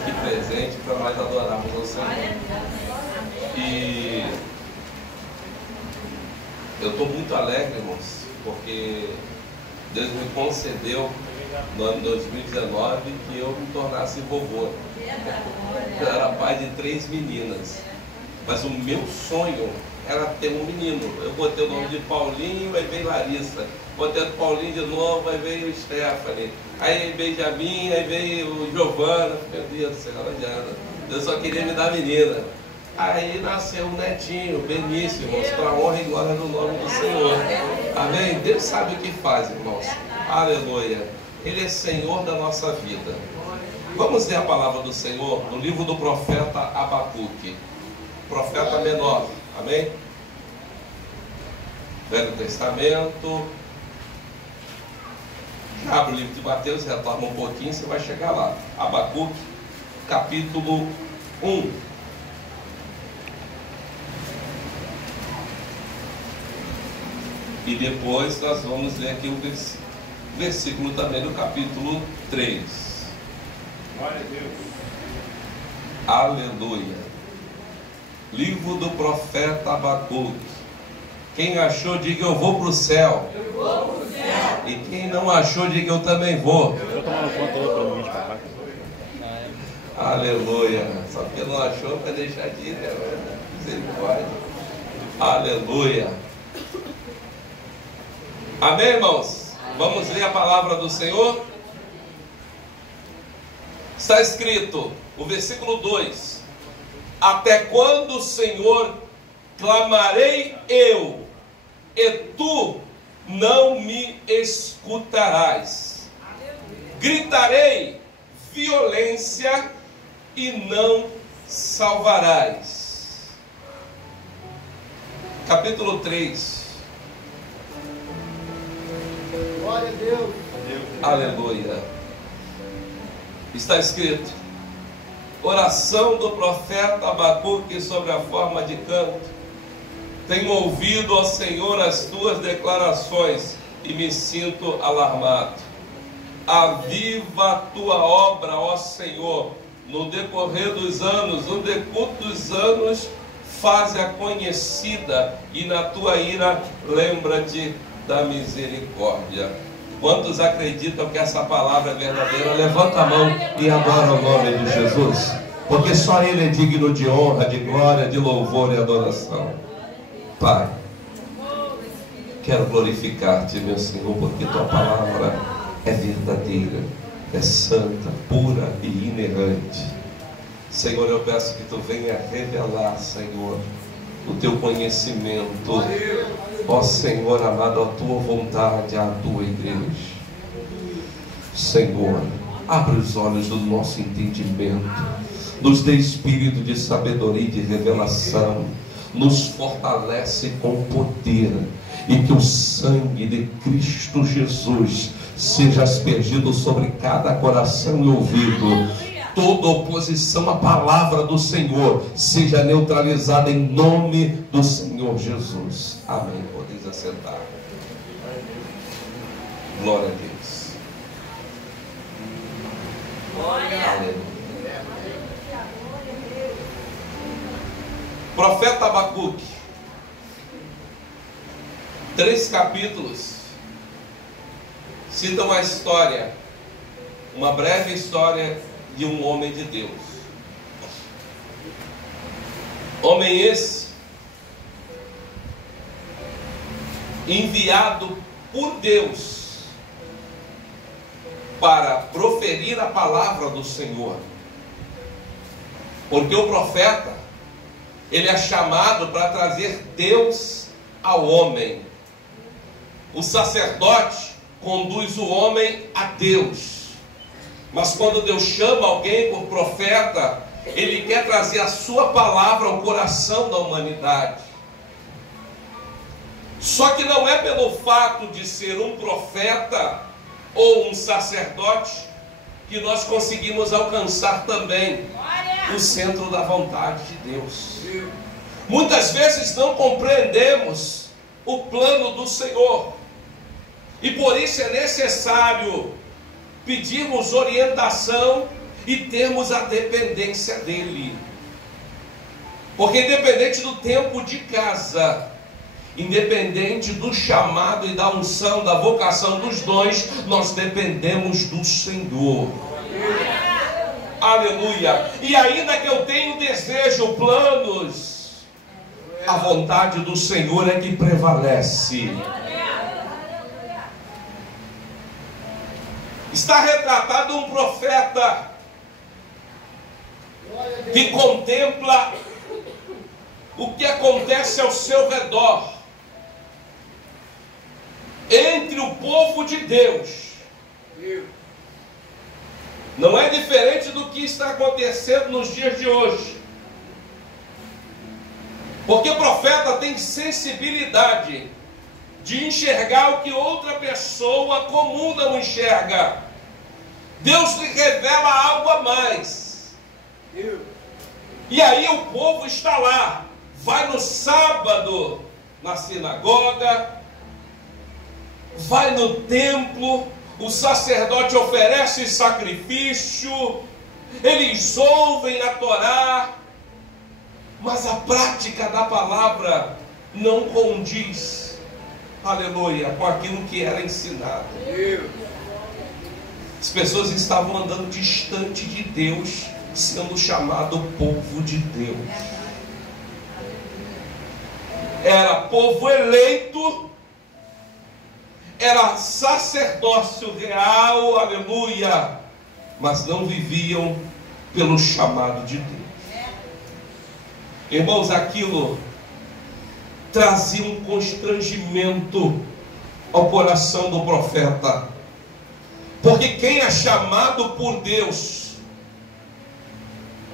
aqui presente para nós adorarmos ao Senhor. E eu estou muito alegre, irmãos, porque Deus me concedeu no ano 2019 que eu me tornasse vovô. Eu era pai de 3 meninas, mas o meu sonho era ter um menino. Eu botei o nome de Paulinho, aí veio Larissa. Botei o Paulinho de novo, aí veio Stephanie. Aí veio Benjamin, aí veio Giovana. Meu Deus do céu, não adianta. Deus só queria me dar menina. Aí nasceu um netinho, Benício, irmãos, para a honra e glória do nome do Senhor. Amém? Deus sabe o que faz, irmãos. Aleluia. Ele é Senhor da nossa vida. Vamos ler a palavra do Senhor no livro do profeta Abacuque. Profeta menor. Amém? Velho Testamento. Abre o livro de Mateus, retorna um pouquinho, você vai chegar lá. Abacuque, capítulo 1. E depois nós vamos ler aqui o versículo também do capítulo 3. Glória a Deus. Aleluia. Livro do profeta Abacuque. Quem achou, diga eu vou para o céu. Eu vou para o céu. E quem não achou, diga eu também vou. Eu estou tomando conta aí para mim, papai. Aleluia. Só que não achou para deixar de ir, né? Misericórdia. Aleluia. Amém, irmãos? Vamos ler a palavra do Senhor? Está escrito, o versículo 2: Até quando, Senhor, clamarei eu, e tu não me escutarás? Gritarei violência e não salvarás. Capítulo 3. Glória a Deus. Aleluia. Está escrito: oração do profeta Abacuque sobre a forma de canto. Tenho ouvido, ó Senhor, as tuas declarações e me sinto alarmado. Aviva a tua obra, ó Senhor, no decorrer dos anos, no decurso dos anos, faze-a conhecida, e na tua ira lembra-te da misericórdia. Quantos acreditam que essa palavra é verdadeira? Levanta a mão e adora o nome de Jesus, porque só Ele é digno de honra, de glória, de louvor e adoração. Pai, quero glorificar-te, meu Senhor, porque tua palavra é verdadeira, é santa, pura e inerrante. Senhor, eu peço que tu venha revelar, Senhor, o teu conhecimento, ó Senhor amado, a tua vontade, a tua igreja. Senhor, abre os olhos do nosso entendimento, nos dê espírito de sabedoria e de revelação, nos fortalece com poder, e que o sangue de Cristo Jesus seja aspergido sobre cada coração e ouvido. Toda oposição à palavra do Senhor seja neutralizada em nome do Senhor Jesus. Amém. Podeis assentar. Glória a Deus. Aleluia. Profeta Abacuque, 3 capítulos, citam a história, uma breve história de um homem de Deus. Homem esse, enviado por Deus para proferir a palavra do Senhor. Porque o profeta, ele é chamado para trazer Deus ao homem. O sacerdote conduz o homem a Deus. Mas quando Deus chama alguém por profeta, Ele quer trazer a sua palavra ao coração da humanidade. Só que não é pelo fato de ser um profeta ou um sacerdote que nós conseguimos alcançar também o centro da vontade de Deus. Muitas vezes não compreendemos o plano do Senhor, e por isso é necessário pedirmos orientação e termos a dependência dele. Porque independente do tempo de casa, independente do chamado e da unção, da vocação, dos dons, nós dependemos do Senhor. Aleluia. E ainda que eu tenha desejo, planos, a vontade do Senhor é que prevalece. Está retratado um profeta que contempla o que acontece ao seu redor, entre o povo de Deus. Não é diferente do que está acontecendo nos dias de hoje. Porque o profeta tem sensibilidade de enxergar o que outra pessoa comum não enxerga. Deus lhe revela algo a mais. E aí o povo está lá, vai no sábado na sinagoga, vai no templo, o sacerdote oferece sacrifício, eles ouvem a Torá, mas a prática da palavra não condiz, aleluia, com aquilo que era ensinado. As pessoas estavam andando distante de Deus, sendo chamado povo de Deus. Era povo eleito, era sacerdócio real, aleluia, mas não viviam pelo chamado de Deus. Irmãos, aquilo trazia um constrangimento ao coração do profeta, porque quem é chamado por Deus,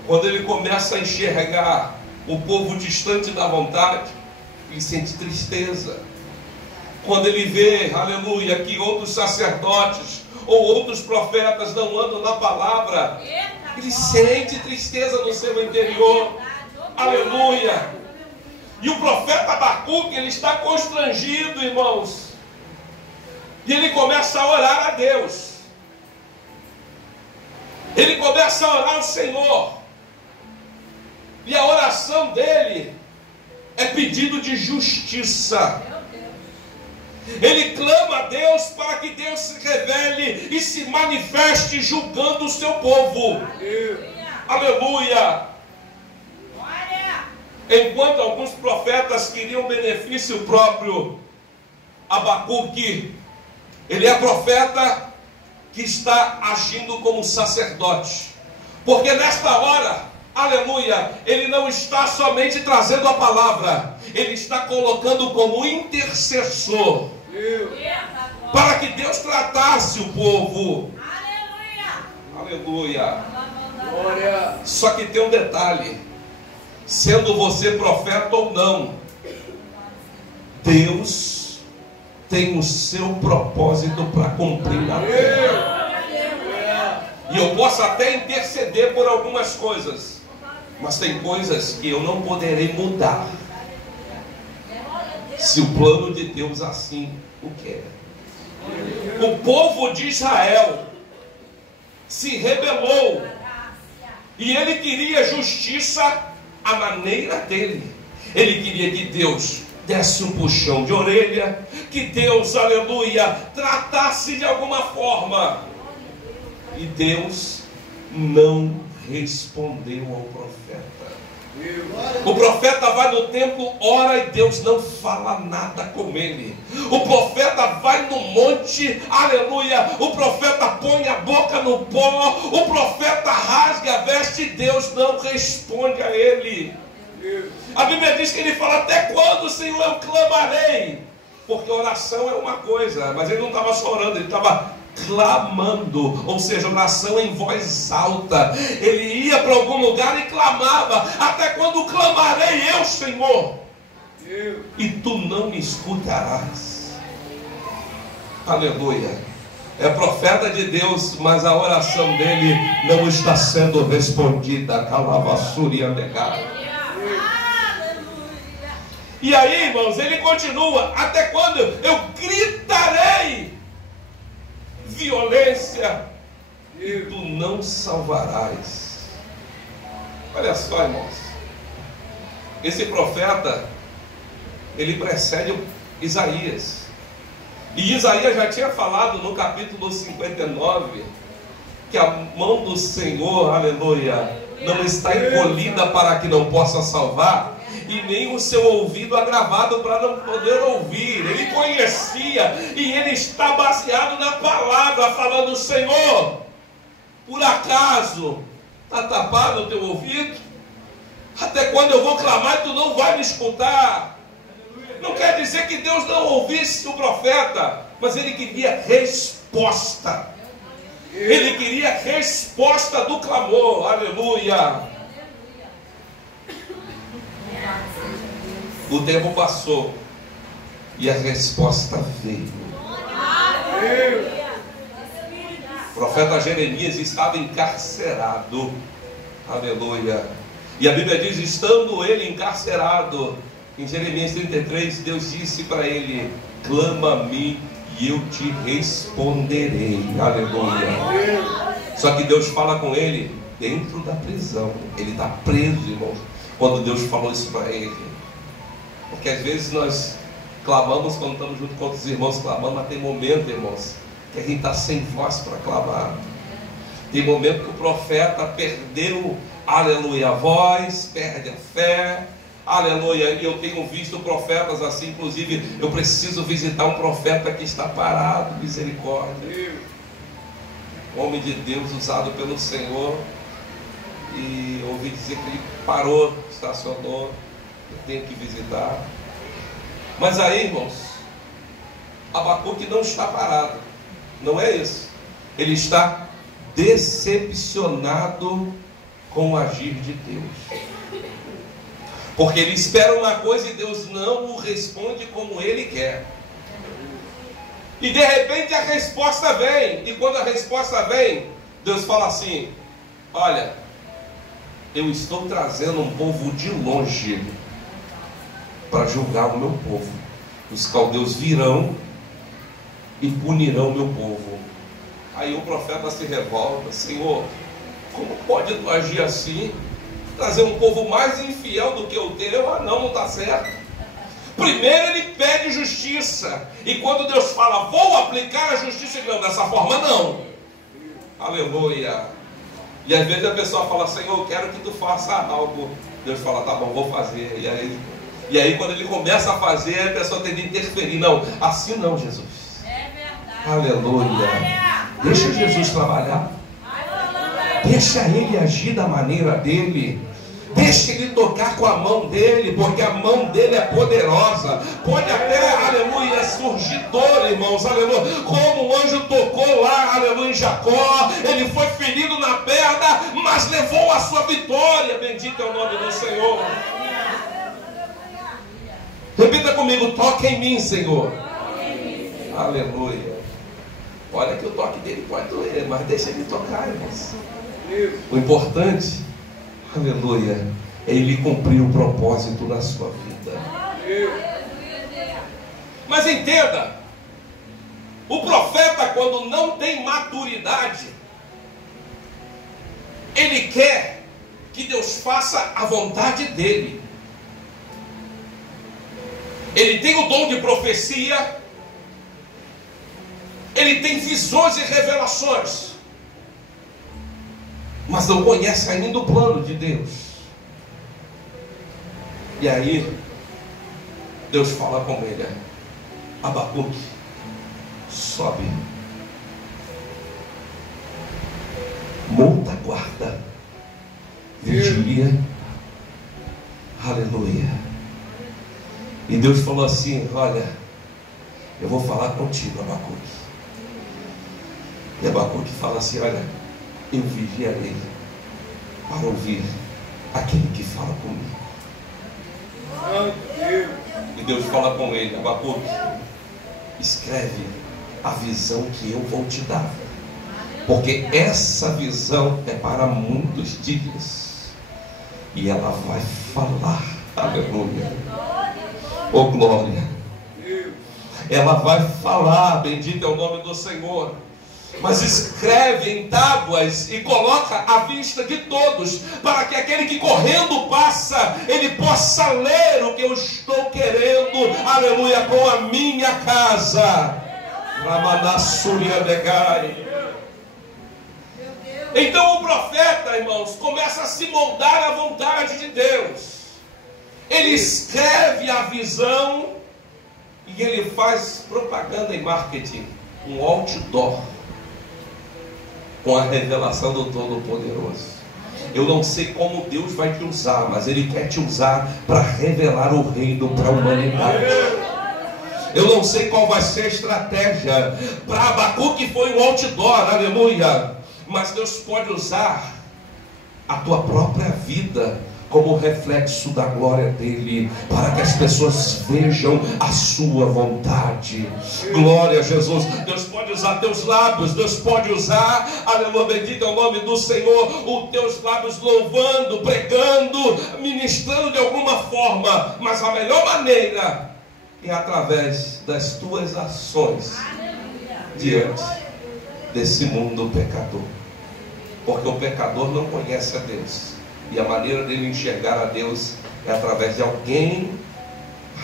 quando ele começa a enxergar o povo distante da vontade, ele sente tristeza. Quando ele vê, aleluia, que outros sacerdotes ou outros profetas não andam na palavra, ele sente tristeza no seu interior. Aleluia. E o profeta Abacuque, ele está constrangido, irmãos. E ele começa a orar a Deus. Ele começa a orar ao Senhor. E a oração dele é pedido de justiça. Ele clama a Deus para que Deus se revele e se manifeste julgando o seu povo. Aleluia. Enquanto alguns profetas queriam benefício próprio, Abacuque, ele é profeta que está agindo como sacerdote. Porque nesta hora, aleluia, ele não está somente trazendo a palavra, ele está colocando como intercessor para que Deus tratasse o povo. Aleluia. Aleluia. Só que tem um detalhe: sendo você profeta ou não, Deus tem o seu propósito para cumprir na terra. E eu posso até interceder por algumas coisas, mas tem coisas que eu não poderei mudar, se o plano de Deus assim o quer. O povo de Israel se rebelou e ele queria justiça à maneira dele. Ele queria que Deus desse um puxão de orelha, que Deus, aleluia, tratasse de alguma forma. E Deus não respondeu ao profeta. O profeta vai no templo, ora, e Deus não fala nada com ele. O profeta vai no monte, aleluia, o profeta põe a boca no pó, o profeta rasga a veste e Deus não responde a ele. A Bíblia diz que ele fala: até quando, Senhor, eu clamarei? Porque oração é uma coisa, mas ele não estava só orando, ele estava clamando, ou seja, oração em voz alta. Ele ia para algum lugar e clamava: até quando clamarei eu, Senhor, e tu não me escutarás? Aleluia. É profeta de Deus, mas a oração dele não está sendo respondida. Calavassúria negada. E aí, irmãos, ele continua: até quando eu gritarei violência e tu não salvarás. Olha só, irmãos, esse profeta, ele precede Isaías, e Isaías já tinha falado no capítulo 59, que a mão do Senhor, aleluia, não está encolhida para que não possa salvar, e nem o seu ouvido agravado para não poder ouvir. Ele conhecia, e ele está baseado na palavra, falando: Senhor, por acaso está tapado o teu ouvido? Até quando eu vou clamar e tu não vai me escutar? Não quer dizer que Deus não ouvisse o profeta, mas ele queria resposta. Ele queria resposta do clamor. Aleluia. O tempo passou e a resposta veio. O profeta Jeremias estava encarcerado. Aleluia. E a Bíblia diz: estando ele encarcerado, em Jeremias 33, Deus disse para ele: clama a mim e eu te responderei. Aleluia. Só que Deus fala com ele dentro da prisão. Ele está preso, irmão, quando Deus falou isso para ele. Porque às vezes nós clamamos quando estamos junto com outros irmãos clamando, mas tem momento, irmãos, que a gente está sem voz para clamar. Tem momento que o profeta perdeu, aleluia, a voz, perde a fé. Aleluia. E eu tenho visto profetas assim. Inclusive, eu preciso visitar um profeta que está parado. Misericórdia. Homem de Deus usado pelo Senhor. E ouvi dizer que ele parou, estacionou. Eu tenho que visitar. Mas aí, irmãos, Abacuque não está parado. Não é isso. Ele está decepcionado com o agir de Deus. Porque ele espera uma coisa e Deus não o responde como ele quer. E de repente a resposta vem. E quando a resposta vem, Deus fala assim: olha, eu estou trazendo um povo de longe para julgar o meu povo. Os caldeus virão e punirão o meu povo. Aí o profeta se revolta: Senhor, como pode tu agir assim? Trazer um povo mais infiel do que o teu? Ah, não está certo. Primeiro ele pede justiça. E quando Deus fala: vou aplicar a justiça, ele não, dessa forma não. Aleluia. E às vezes a pessoa fala: Senhor, eu quero que tu faça algo. Deus fala: tá bom, vou fazer. E aí quando ele começa a fazer, a pessoa tem de interferir. Não, assim não, Jesus. É verdade. Aleluia. Deixa Jesus trabalhar. Deixa ele agir da maneira dele. Deixa ele tocar com a mão dele, porque a mão dele é poderosa. Pode até, aleluia, surgir dor, irmãos, aleluia. Como o anjo tocou lá, aleluia, em Jacó. Ele foi ferido na perna, mas levou a sua vitória. Bendito é o nome do Senhor. Repita comigo: toca em mim, Senhor. Aleluia. Olha que o toque dele pode doer, mas deixa ele tocar, irmãos. O importante, aleluia, é ele cumprir o propósito na sua vida. Mas entenda, o profeta, quando não tem maturidade, ele quer que Deus faça a vontade dele. Ele tem o dom de profecia, ele tem visões e revelações, mas não conhece ainda o plano de Deus. E aí Deus fala com ele: Abacuque, sobe, monta guarda, vigilia. Aleluia. E Deus falou assim: olha, eu vou falar contigo, Abacuque. E Abacuque fala assim: olha, eu vigiarei para ouvir aquele que fala comigo. E Deus fala com ele: Abacuque, escreve a visão que eu vou te dar, porque essa visão é para muitos dias e ela vai falar. Aleluia. Oh glória. Ela vai falar. Bendito é o nome do Senhor. mas escreve em tábuas e coloca à vista de todos, para que aquele que correndo passa, ele possa ler o que eu estou querendo, aleluia, com a minha casa. Então o profeta, irmãos, começa a se moldar à vontade de Deus. Ele escreve a visão e ele faz propaganda e marketing, um outdoor com a revelação do Todo-Poderoso. Eu não sei como Deus vai te usar, mas Ele quer te usar para revelar o reino para a humanidade. Eu não sei qual vai ser a estratégia. Para Abacuque foi um outdoor, aleluia. Mas Deus pode usar a tua própria vida como reflexo da glória dele, para que as pessoas vejam a sua vontade. Glória a Jesus. Deus pode usar teus lábios, Deus pode usar, aleluia, bendito é o nome do Senhor, os teus lábios louvando, pregando, ministrando de alguma forma, mas a melhor maneira é através das tuas ações diante desse mundo pecador, porque o pecador não conhece a Deus. E a maneira dele enxergar a Deus é através de alguém,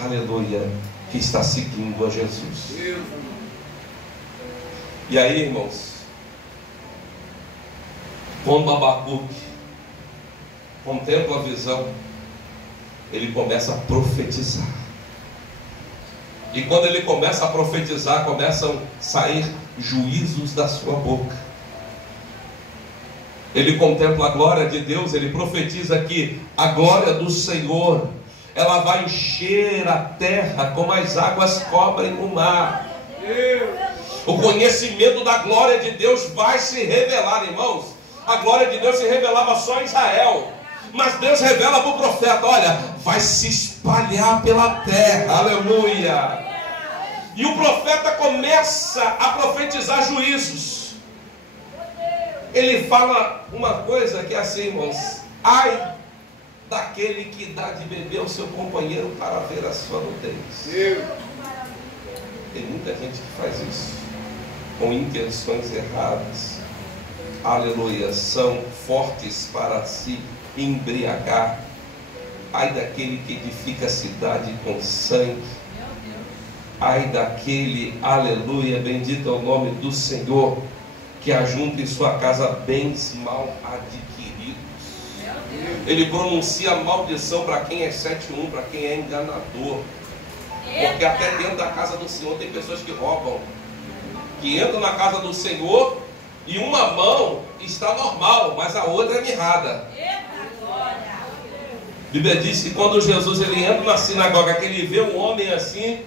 aleluia, que está seguindo a Jesus. E aí, irmãos, quando Abacuque contempla a visão, ele começa a profetizar. E quando ele começa a profetizar, começam a sair juízos da sua boca. Ele contempla a glória de Deus, ele profetiza que a glória do Senhor, ela vai encher a terra como as águas cobrem o mar. O conhecimento da glória de Deus vai se revelar, irmãos. A glória de Deus se revelava só em Israel, mas Deus revela para o profeta: olha, vai se espalhar pela terra, aleluia. E o profeta começa a profetizar juízos. Ele fala uma coisa que é assim, irmãos: ai daquele que dá de beber ao seu companheiro para ver a sua nudez. Tem muita gente que faz isso com intenções erradas, aleluia, são fortes para se embriagar. Ai daquele que edifica a cidade com sangue. Ai daquele, aleluia, bendito é o nome do Senhor, que ajunta em sua casa bens mal adquiridos. Ele pronuncia maldição para quem é 7-1, para quem é enganador. Porque até dentro da casa do Senhor tem pessoas que roubam, que entram na casa do Senhor e uma mão está normal, mas a outra é mirrada. A Bíblia diz que quando Jesus ele entra na sinagoga, que ele vê um homem assim,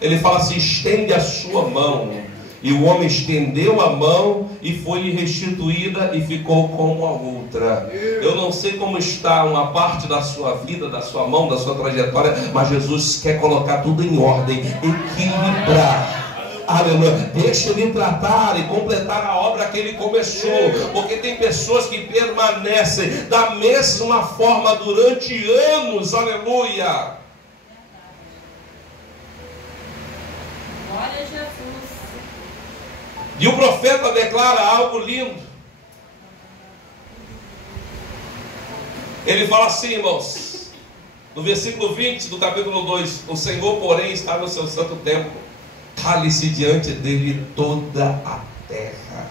ele fala assim: estende a sua mão. E o homem estendeu a mão e foi-lhe restituída e ficou como a outra. Eu não sei como está uma parte da sua vida, da sua mão, da sua trajetória, mas Jesus quer colocar tudo em ordem, equilibrar. Aleluia. Deixa ele tratar e completar a obra que ele começou, porque tem pessoas que permanecem da mesma forma durante anos. Aleluia. Glória a Jesus. E o profeta declara algo lindo. Ele fala assim, irmãos, no versículo 20 do capítulo 2: o Senhor, porém, está no seu santo templo, cale-se diante dele toda a terra.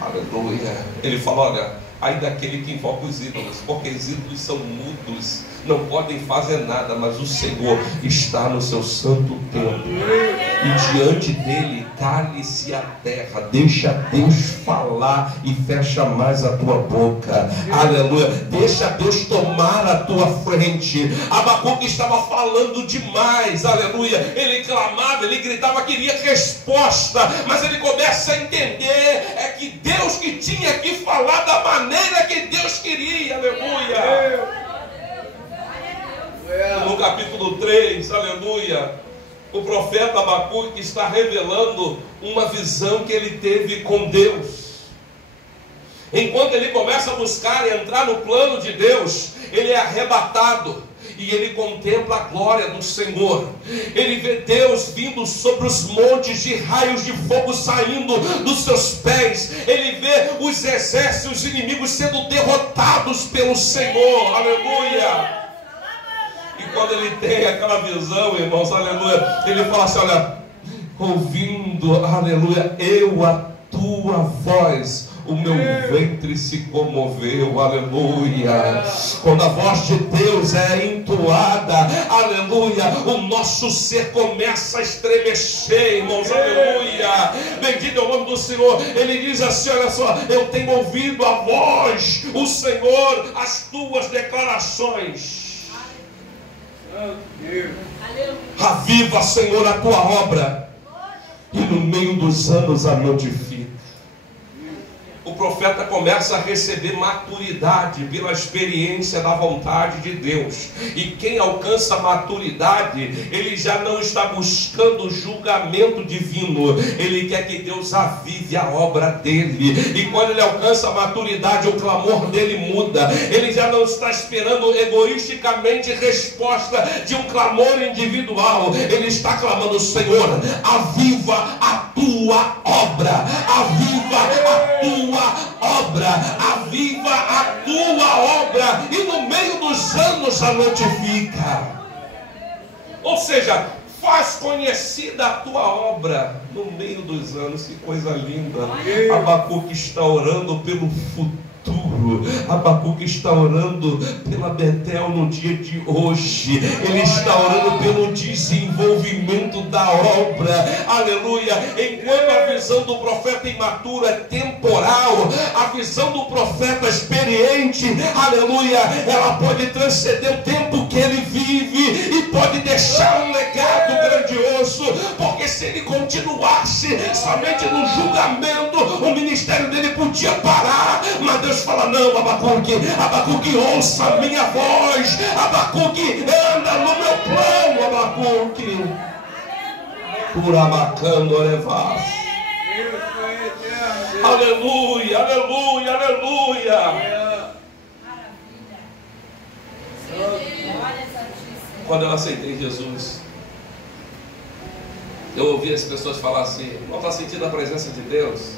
Aleluia. Ele fala: olha, ai daquele que invoca os ídolos, porque os ídolos são mudos, não podem fazer nada, mas o Senhor está no seu santo templo, e diante dele cale-se a terra. Deixa Deus falar e fecha mais a tua boca. Aleluia. Deixa Deus tomar a tua frente. Abacuque estava falando demais. Aleluia. Ele clamava, ele gritava, queria resposta, mas ele começa a entender é que Deus que tinha que falar da maneira que Deus queria. Aleluia. No capítulo 3, aleluia, o profeta Abacuque está revelando uma visão que ele teve com Deus. Enquanto ele começa a buscar e entrar no plano de Deus, ele é arrebatado. e ele contempla a glória do Senhor. Ele vê Deus vindo sobre os montes de raios de fogo saindo dos seus pés. Ele vê os exércitos inimigos sendo derrotados pelo Senhor. Aleluia! E quando ele tem aquela visão, irmãos, aleluia, ele fala assim, olha, ouvindo, aleluia, eu a tua voz, o meu ventre se comoveu, aleluia. Quando a voz de Deus é entoada, aleluia, o nosso ser começa a estremecer, irmãos, aleluia. Bendito é o nome do Senhor. Ele diz assim, olha só, eu tenho ouvido a voz, o Senhor, as tuas declarações. Aviva, Senhor, a tua obra, e no meio dos anos a notifica. O profeta começa a receber maturidade pela experiência da vontade de Deus. E quem alcança maturidade, ele já não está buscando julgamento divino. Ele quer que Deus avive a obra dele. E quando ele alcança a maturidade, o clamor dele muda. Ele já não está esperando egoisticamente resposta de um clamor individual. Ele está clamando, Senhor, aviva a tua obra. Aviva a tua obra, aviva a tua obra, e no meio dos anos a notifica. Ou seja, faz conhecida a tua obra no meio dos anos. Que coisa linda. Abacuque está orando pelo futuro. Abacuque está orando pela Betel no dia de hoje. Ele está orando pelo desenvolvimento da obra. Aleluia. Enquanto a visão do profeta imaturo é temporal, a visão do profeta experiente, aleluia, ela pode transcender o tempo que ele vive e pode deixar um legado grandioso. Porque se ele continuasse somente no julgamento, o ministério dele podia parar. Mas Deus fala, não, Abacuque, ouça a minha voz. Abacuque, anda no meu plano, Abacuque. Por abacando, orevás. Aleluia, aleluia, aleluia. Quando eu aceitei Jesus, eu ouvi as pessoas falar assim, não está sentindo a presença de Deus?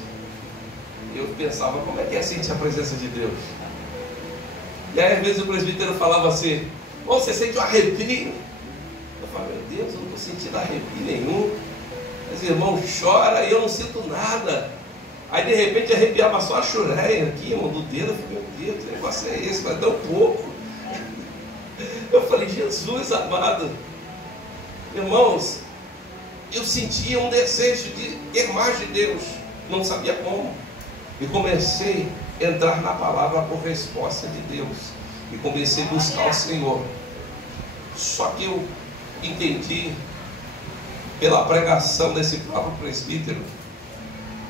Eu pensava, como é que é sentir a presença de Deus? E aí às vezes o presbítero falava assim, você sente um arrepio? Eu falava, meu Deus, eu não estou sentindo arrepio nenhum. Mas irmão, chora e eu não sinto nada. Aí de repente arrepiava só a chureia aqui, irmão, do dedo. Eu falei, meu Deus, que negócio é esse? Vai dar um pouco. Eu falei, Jesus amado. Irmãos, eu sentia um desejo de ter mais de Deus. Não sabia como. E comecei a entrar na palavra por resposta de Deus. E comecei a buscar o Senhor. Só que eu entendi, pela pregação desse próprio presbítero,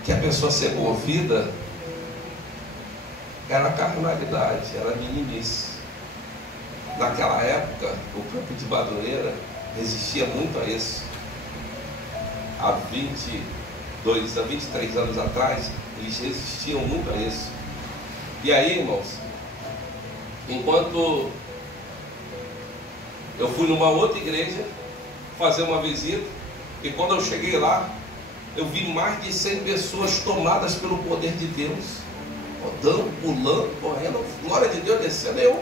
que a pessoa ser movida era carnalidade, era meninice. Naquela época, o campo de Madureira resistia muito a isso. Há 23 anos atrás, eles resistiam muito a isso. E aí, irmãos, enquanto eu fui numa outra igreja fazer uma visita, e quando eu cheguei lá, eu vi mais de 100 pessoas tomadas pelo poder de Deus, rodando, pulando, correndo, glória de Deus descendo.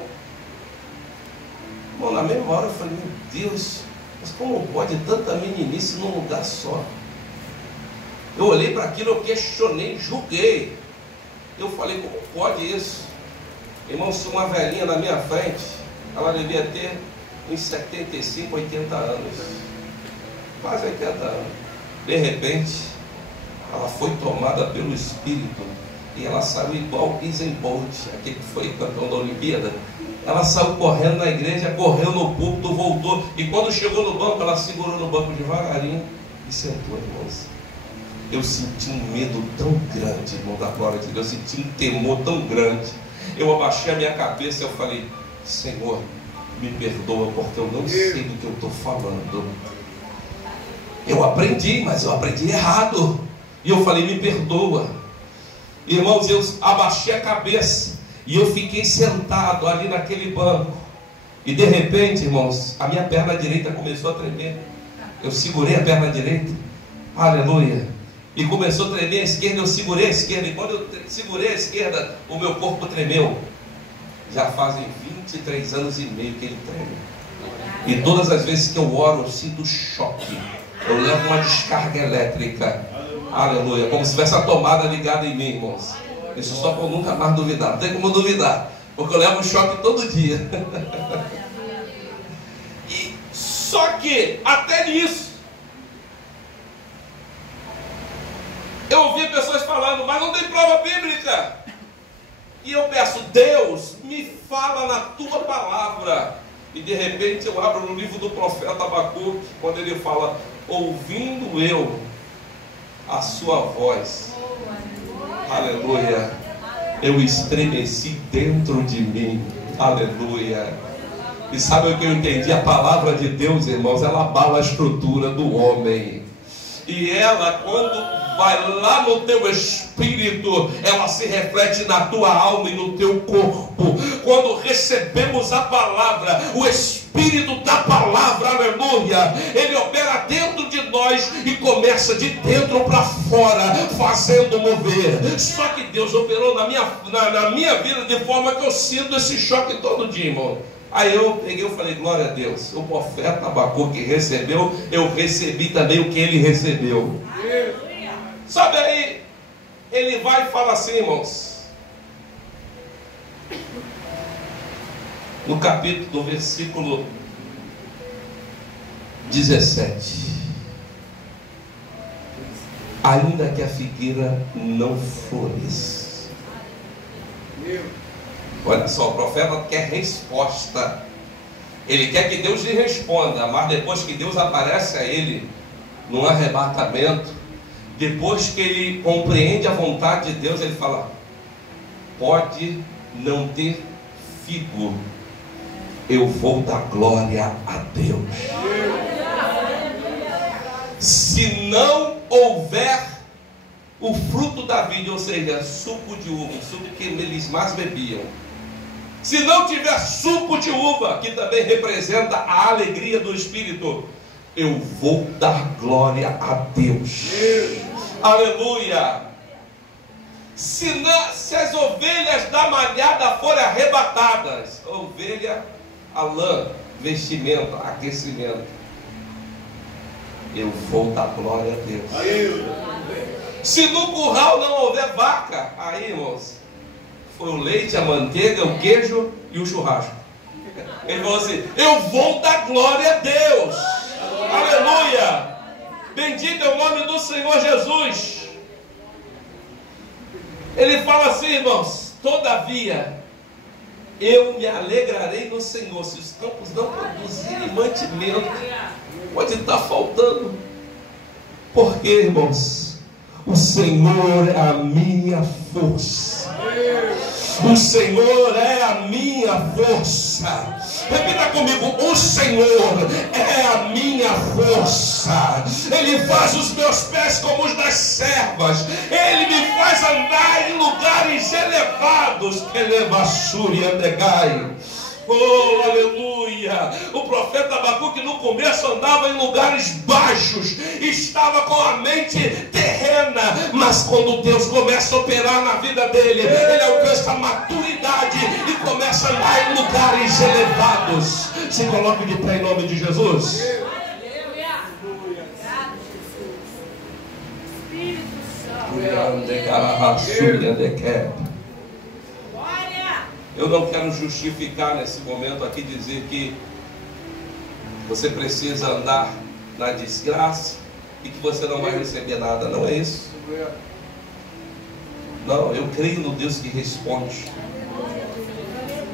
Bom, na mesma hora eu falei, meu Deus, mas como pode tanta meninice num lugar só? Eu olhei para aquilo, eu questionei, julguei. Eu falei, como pode isso? Irmão, se uma velhinha na minha frente, ela devia ter uns 75, 80 anos. Quase 80 anos. De repente, ela foi tomada pelo Espírito. E ela saiu igual Usain Bolt, aquele que foi campeão da Olimpíada. Ela saiu correndo na igreja, correu no púlpito, voltou. E quando chegou no banco, ela segurou no banco devagarinho e sentou, irmãos. Eu senti um medo tão grande, irmão, da glória de Deus. Eu senti um temor tão grande. Eu abaixei a minha cabeça e eu falei, Senhor, me perdoa, porque eu não sei do que eu estou falando. Eu aprendi, mas eu aprendi errado. E eu falei, me perdoa. Irmãos, eu abaixei a cabeça e eu fiquei sentado ali naquele banco. E de repente, irmãos, a minha perna direita começou a tremer. Eu segurei a perna direita, aleluia, e começou a tremer a esquerda. Eu segurei a esquerda, e quando eu segurei a esquerda, o meu corpo tremeu. Já fazem 23 anos e meio que ele treme. E todas as vezes que eu oro, eu sinto choque. Eu levo uma descarga elétrica, aleluia, como se tivesse a tomada ligada em mim, irmãos. Isso só para eu nunca mais duvidar. Não tem como duvidar, porque eu levo um choque todo dia. E só que, até nisso, eu ouvi pessoas falando, mas não tem prova bíblica. E eu peço, Deus, me fala na tua palavra. E de repente eu abro no livro do profeta Abacuque, quando ele fala, ouvindo eu a sua voz, aleluia, eu estremeci dentro de mim, aleluia. E sabe o que eu entendi? A palavra de Deus, irmãos, ela abala a estrutura do homem. E ela, quando vai lá no teu espírito, ela se reflete na tua alma e no teu corpo. Quando recebemos a palavra, o Espírito da palavra, aleluia, ele opera dentro de nós e começa de dentro para fora, fazendo mover. Só que Deus operou na minha vida de forma que eu sinto esse choque todo dia, irmão. Aí eu peguei e falei, glória a Deus, o profeta Abacuque recebeu, eu recebi também o que ele recebeu. Sabe aí, ele vai e fala assim, irmãos, no capítulo, do versículo 17, ainda que a figueira não floresça. Olha só, o profeta quer resposta. Ele quer que Deus lhe responda, mas depois que Deus aparece a ele, num arrebatamento, depois que ele compreende a vontade de Deus, ele fala, pode não ter figo, eu vou dar glória a Deus. Se não houver o fruto da vida, ou seja, suco de uva, o suco que eles mais bebiam, se não tiver suco de uva, que também representa a alegria do Espírito, eu vou dar glória a Deus. Aleluia. Se as ovelhas da malhada forem arrebatadas, ovelha, a lã, vestimento, aquecimento, eu vou dar glória a Deus. Se no curral não houver vaca, aí, irmãos, foi o leite, a manteiga, o queijo e o churrasco. Ele falou assim, eu vou dar glória a Deus. Aleluia. Bendito é o nome do Senhor Jesus. Ele fala assim, irmãos, todavia eu me alegrarei no Senhor. Se os campos não produzirem mantimento, pode estar faltando. Porque, irmãos, o Senhor é a minha força. O Senhor é a minha força. Repita comigo, o Senhor é a minha força. Ele faz os meus pés como os das servas. Ele me faz andar em lugares elevados. Que leva Súria Degai. Oh, aleluia. O profeta Abacuque no começo andava em lugares baixos, estava com a mente terrena, mas quando Deus começa a operar na vida dele, ele alcança a maturidade e começa a andar em lugares elevados. Se coloque de pé em nome de Jesus. Eu não quero justificar nesse momento aqui, dizer que você precisa andar na desgraça e que você não vai receber nada. Não é isso. Não, eu creio no Deus que responde.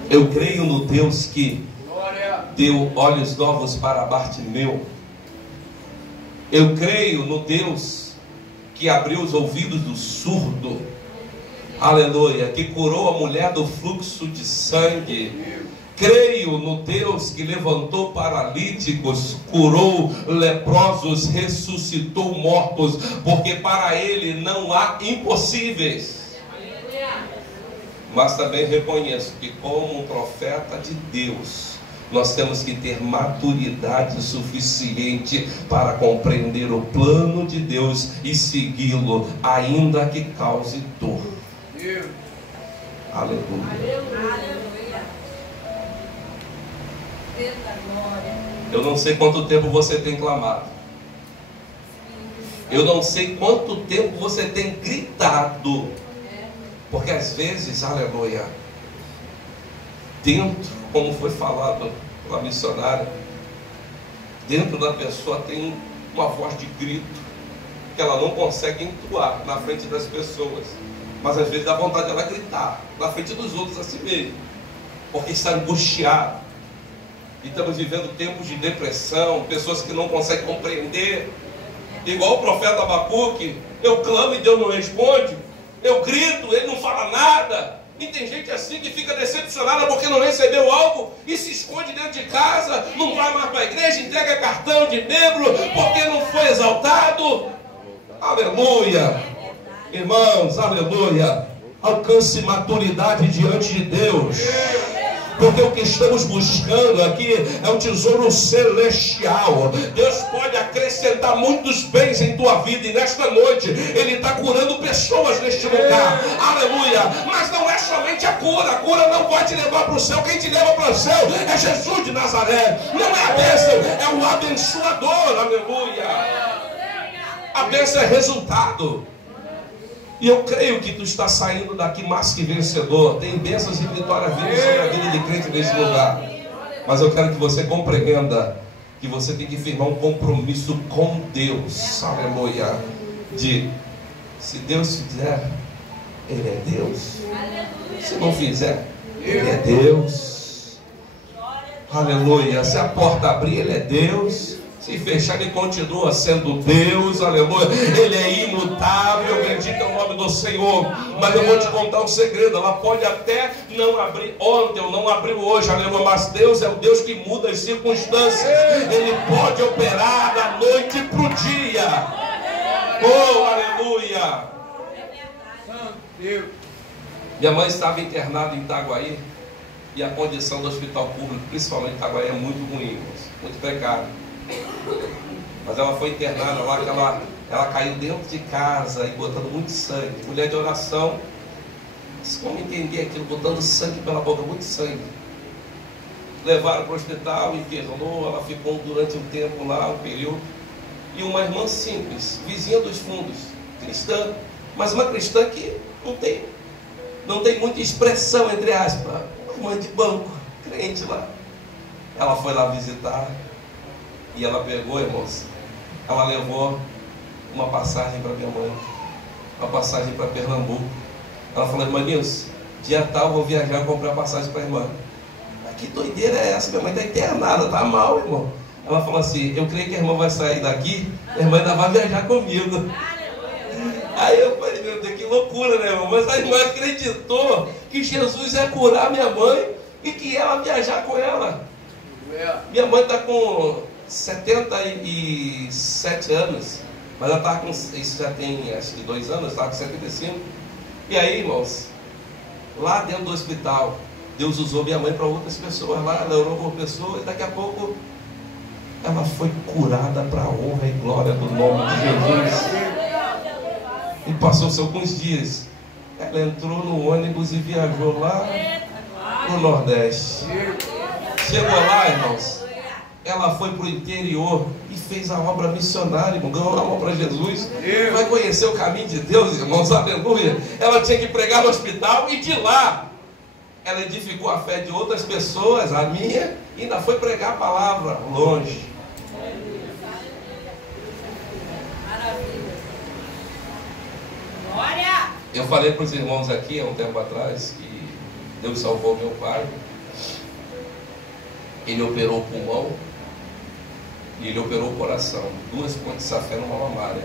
Eu creio no Deus que deu olhos novos para Bartimeu. Eu creio no Deus que abriu os ouvidos do surdo. Aleluia, que curou a mulher do fluxo de sangue. Creio no Deus que levantou paralíticos, curou leprosos, ressuscitou mortos, porque para Ele não há impossíveis. Mas também reconheço que como um profeta de Deus, Nós temos que ter maturidade suficiente para compreender o plano de Deus e segui-lo, ainda que cause dor. Aleluia. Eu não sei quanto tempo você tem clamado. Eu não sei quanto tempo você tem gritado. Porque às vezes, aleluia, dentro, como foi falado pela missionária, dentro da pessoa tem uma voz de grito que ela não consegue entoar na frente das pessoas, mas às vezes dá vontade dela gritar na frente dos outros assim mesmo, porque está angustiado. E estamos vivendo tempos de depressão, pessoas que não conseguem compreender, igual o profeta Abacuque. Eu clamo e Deus não responde, eu grito, ele não fala nada. E tem gente assim que fica decepcionada porque não recebeu algo e se esconde dentro de casa, não vai mais para a igreja, entrega cartão de membro porque não foi exaltado. Aleluia. Irmãos, aleluia. Alcance maturidade diante de Deus, porque o que estamos buscando aqui é um tesouro celestial. Deus pode acrescentar muitos bens em tua vida, e nesta noite Ele está curando pessoas neste lugar. Aleluia. Mas não é somente a cura não vai te levar para o céu. Quem te leva para o céu é Jesus de Nazaré. Não é a bênção, é o abençoador. Aleluia. A bênção é resultado. E eu creio que tu está saindo daqui mais que vencedor. Tem bênçãos e vitórias vindo sobre a vida de crente neste lugar. Mas eu quero que você compreenda que você tem que firmar um compromisso com Deus. Aleluia. De, se Deus fizer, Ele é Deus. Se não fizer, Ele é Deus. Aleluia. Se a porta abrir, Ele é Deus. Se fechar, Ele continua sendo Deus. Aleluia. Ele é imutável. Bendito é o nome do Senhor. Mas eu vou te contar um segredo. Ela pode até não abrir ontem ou não abriu hoje, aleluia, mas Deus é o Deus que muda as circunstâncias. Ele pode operar da noite para o dia. Oh, aleluia. Minha mãe estava internada em Itaguaí, e a condição do hospital público, principalmente em Itaguaí, é muito ruim, muito precária. Mas ela foi internada lá, que ela caiu dentro de casa e botando muito sangue. Mulher de oração, como entender aquilo, botando sangue pela boca, muito sangue. Levaram para o hospital, internou, ela ficou durante um tempo lá, um período. E uma irmã simples, vizinha dos fundos, cristã, mas uma cristã que não tem muita expressão, entre aspas, uma irmã de banco, crente lá. Ela foi lá visitar. E ela pegou, irmãos, ela levou uma passagem para minha mãe, uma passagem para Pernambuco. Ela falou: irmã Nilson, dia tal eu vou viajar e comprar passagem para a irmã. Mas que doideira é essa? Minha mãe está internada, está mal, irmão. Ela falou assim: eu creio que a irmã vai sair daqui, a irmã ainda vai viajar comigo. Aí eu falei: meu Deus, que loucura, né, irmão? Mas a irmã acreditou que Jesus ia curar minha mãe e que ela viajar com ela. Minha mãe está com 77 anos, mas ela está com, isso já tem acho que 2 anos, está com 75. E aí, irmãos, lá dentro do hospital, Deus usou minha mãe para outras pessoas lá, ela orou por pessoas, e daqui a pouco ela foi curada para a honra e glória do nome de Jesus. E passou-se alguns dias, ela entrou no ônibus e viajou lá para o Nordeste. Chegou lá, irmãos, ela foi para o interior e fez a obra missionária, irmão, ganhou a alma para Jesus. Vai conhecer o caminho de Deus, irmãos, aleluia. Ela tinha que pregar no hospital, e de lá ela edificou a fé de outras pessoas, a minha, e ainda foi pregar a palavra longe. Eu falei para os irmãos aqui há um tempo atrás que Deus salvou meu pai. Ele operou o pulmão e ele operou o coração, 2 pontos de safé numa mamária,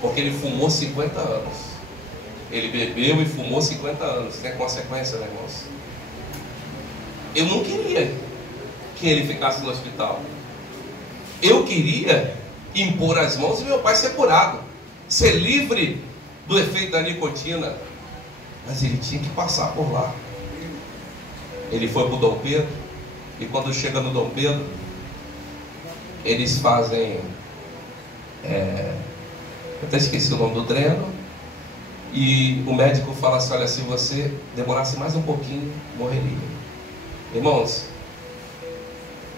porque ele fumou 50 anos. Ele bebeu e fumou 50 anos. Tem consequência, né, irmãos? Eu não queria que ele ficasse no hospital. Eu queria impor as mãos e meu pai ser curado, ser livre do efeito da nicotina. Mas ele tinha que passar por lá. Ele foi para o Dom Pedro, E quando chega no Dom Pedro, eles fazem, eu até esqueci o nome do dreno, e o médico fala assim: olha, se você demorasse mais um pouquinho, morreria. Irmãos,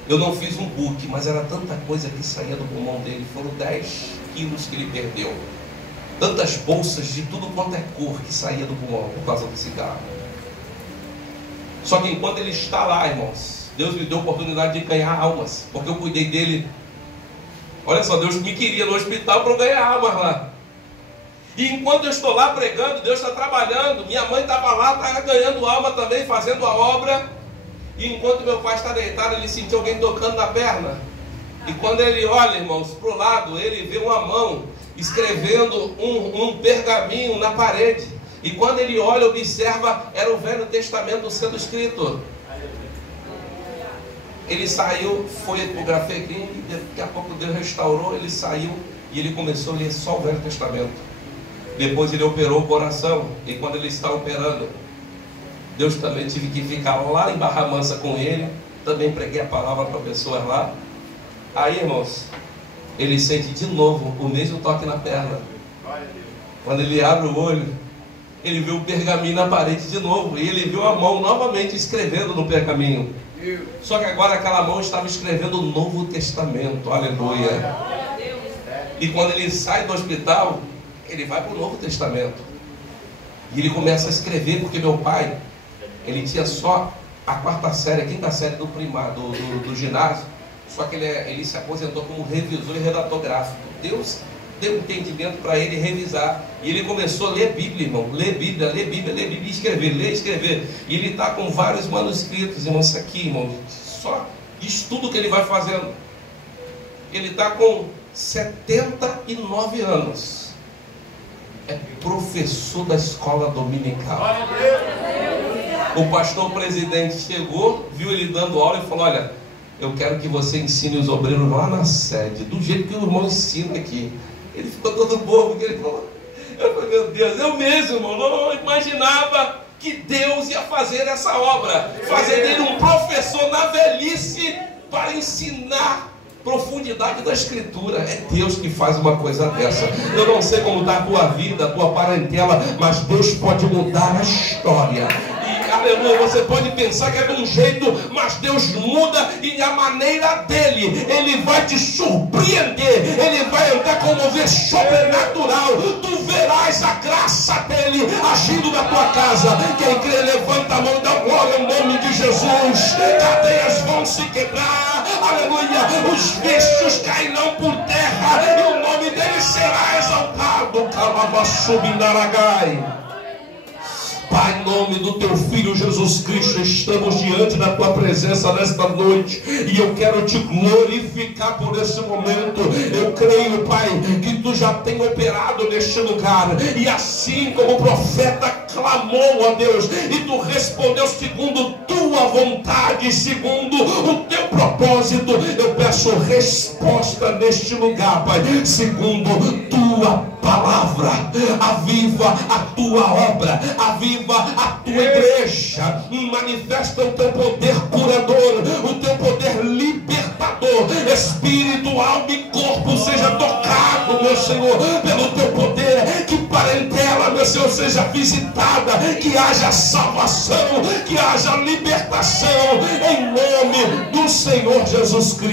eu não fiz um book, mas era tanta coisa que saía do pulmão dele. Foram 10 quilos que ele perdeu. Tantas bolsas de tudo quanto é cor que saía do pulmão por causa do cigarro. Só que enquanto ele está lá, irmãos, Deus me deu a oportunidade de ganhar almas, porque eu cuidei dele. Olha só, Deus me queria no hospital para eu ganhar almas lá. E enquanto eu estou lá pregando, Deus está trabalhando. Minha mãe estava lá, estava ganhando alma também, fazendo a obra. E enquanto meu pai está deitado, ele sentiu alguém tocando na perna. E quando ele olha, irmãos, para o lado, ele vê uma mão escrevendo um pergaminho na parede. E quando ele olha, observa, era o Velho Testamento sendo escrito. Ele saiu, foi para o grafequim, e daqui a pouco Deus restaurou, ele saiu e ele começou a ler só o Velho Testamento. Depois ele operou o coração, e quando ele está operando, Deus também tive que ficar lá em Barra Mansa com ele, também preguei a palavra para pessoas lá. Aí, irmãos, ele sente de novo o mesmo toque na perna. Quando ele abre o olho, ele vê o pergaminho na parede de novo, e ele viu a mão novamente escrevendo no pergaminho. Só que agora aquela mão estava escrevendo o Novo Testamento, aleluia. E quando ele sai do hospital, ele vai para o Novo Testamento. E ele começa a escrever, porque meu pai, ele tinha só a quarta série, a quinta série do primário, do ginásio. Só que ele se aposentou como revisor e redator gráfico. Deus deu entendimento para ele revisar. E ele começou a ler Bíblia, irmão. Ler Bíblia, ler Bíblia, ler Bíblia, escrever, ler, escrever. E ele está com vários manuscritos, irmão. Isso aqui, irmão, só estudo que ele vai fazendo. Ele está com 79 anos. É professor da escola dominical. O pastor presidente chegou, viu ele dando aula e falou: olha, eu quero que você ensine os obreiros lá na sede, do jeito que o irmão ensina aqui. Ele ficou todo bobo, porque ele falou, eu falei, meu Deus, eu mesmo, irmão, não imaginava que Deus ia fazer essa obra, fazer dele um professor na velhice para ensinar profundidade da Escritura. É Deus que faz uma coisa dessa. Eu não sei como está a tua vida, a tua parentela, mas Deus pode mudar a história. Aleluia, você pode pensar que é de um jeito, mas Deus muda, e a maneira dele, ele vai te surpreender, ele vai entrar com um mover sobrenatural. Tu verás a graça dele agindo na tua casa. Quem crê, levanta a mão e dá glória no nome de Jesus. Cadeias vão se quebrar, aleluia, os vícios cairão por terra e o nome dele será exaltado. Calabasubindaragai. Pai, em nome do teu Filho Jesus Cristo, estamos diante da tua presença nesta noite, e eu quero te glorificar por esse momento. Eu creio, Pai, que tu já tem operado neste lugar, e assim como o profeta clamou a Deus, e tu respondeu segundo tua vontade, segundo o teu propósito, eu peço resposta neste lugar, Pai, segundo tua palavra. Aviva a tua obra, aviva a tua igreja, manifesta o teu poder curador, o teu poder libertador. Espírito, alma e corpo seja tocado, meu Senhor, pelo teu poder. Que parentela, meu Senhor, seja visitada, que haja salvação, que haja libertação, em nome do Senhor Jesus Cristo.